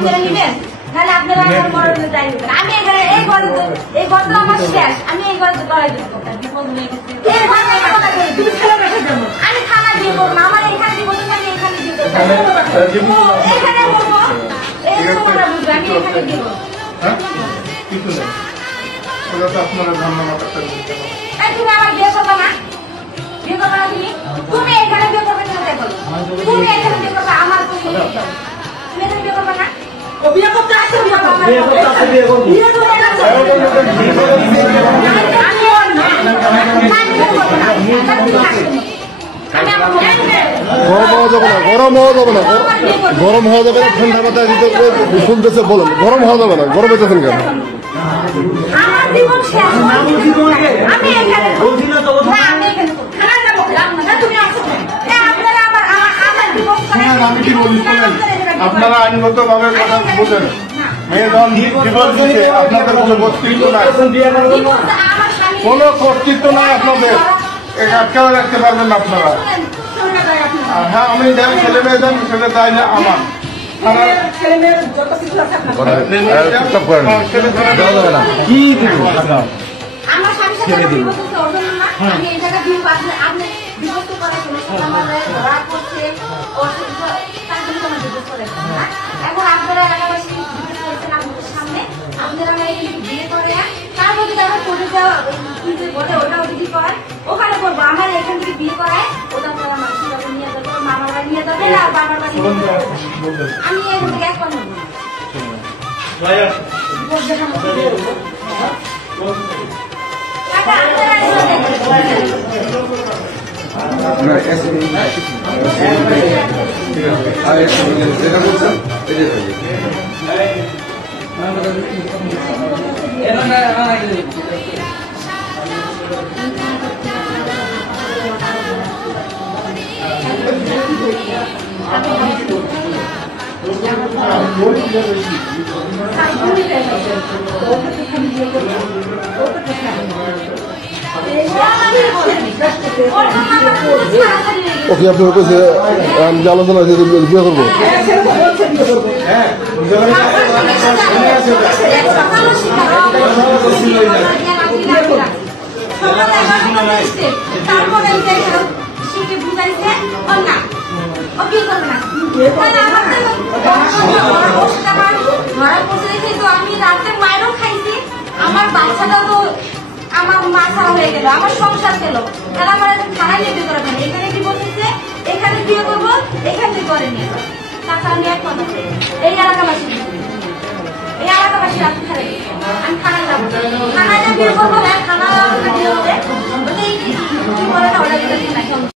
আপনারা নিবেন তাহলে আপনারা আমার মরণে যাই নেবেন। আমি এখানে এই ঘর তো আমার শেষ, আমি এই ঘরে করাই দেবো। তুমি ছেলে বেঁচে যাবো, আমি থানা দিয়ে করবো, আমার এখানে দিব, আমি এখানে দিব, এখানে করবো, এই তোমরা বুঝবে, আমি এখানে দিব। আপনারা ধন্যবাদ। তুমি আমার বিয়ে করবো না, বিয়ে করবো না তুমি এখানে বিয়ে করবে না, দেখো তুমি এখানে বিয়ে করবে, আমার তুমি এখানে বিয়ে করবে না। বিয়ে করতে আসছে, বিয়ে করবে, বিয়ে করবে গরম হওয়া যাবে না, গরম হওয়া যাবে না, ঠান্ডা মাথায় দিতে শুনতেছে বলেন, গরম হওয়া যাবে না, গরমে যাচ্ছেন কেন? আমার জীবন শেষ, আমি এখানে আমি কি বলি শোনেন, আপনারা আইনগত ভাবে কথা বোঝেন। মেয়ে যখন ডিভোর্স দিচ্ছে আপনাদের কোনো কর্তৃত্ব নাই, কোনো কর্তৃত্ব নাই আপনাদের, আটকাও রাখতে পারবেন না আপনারা। হ্যাঁ আমি যাই ছেলে মেয়ে যান সেটা তাই না আমার আমার স্বামীর সাথে বিবাহ করতে না, আমি এই জায়গায় আপনি বিবাহ করার জন্য আমার ধরা করছে, তার জন্য আমার বিবাহ করে না। এখন আপনারা এলাকাবাসী বিবাহ করছেন আমাদের সামনে, আপনারা আমার এখানে বিয়ে করে তারপর যদি আমার কোর্টে যাওয়া বলে ওটাও যদি করেন ওখানে করবো, আমার এখান থেকে বিয়ে করায় ওটা আপনারা মানুষের কাছে নিয়ে যাবে, মামার বাড়ি নিয়ে যাবে না বাবার বাড়ি নিয়ে যাবে। আমি এখান থেকে এক কথা বলবো ওকে আপনি বলছে আমি আলোচনা আছে বিয়ে করবো, আমি রাতে মায়েরও খাইছি, আমার বাচ্চাটা তো আমার মা ছাড়া হয়ে গেল, আমার সংসার গেল, তারা আমার থানায় নিয়ে বিয়ে করে ফেলে, এখানে কি বলতেছে এখানে বিয়ে করবো, এখানে করে নিয়ে তাছাড়া আমি এক কথা এই এলাকাবাসী রাত খারাপ আমি থানায় যাবো, থানায় বিয়ে করবো।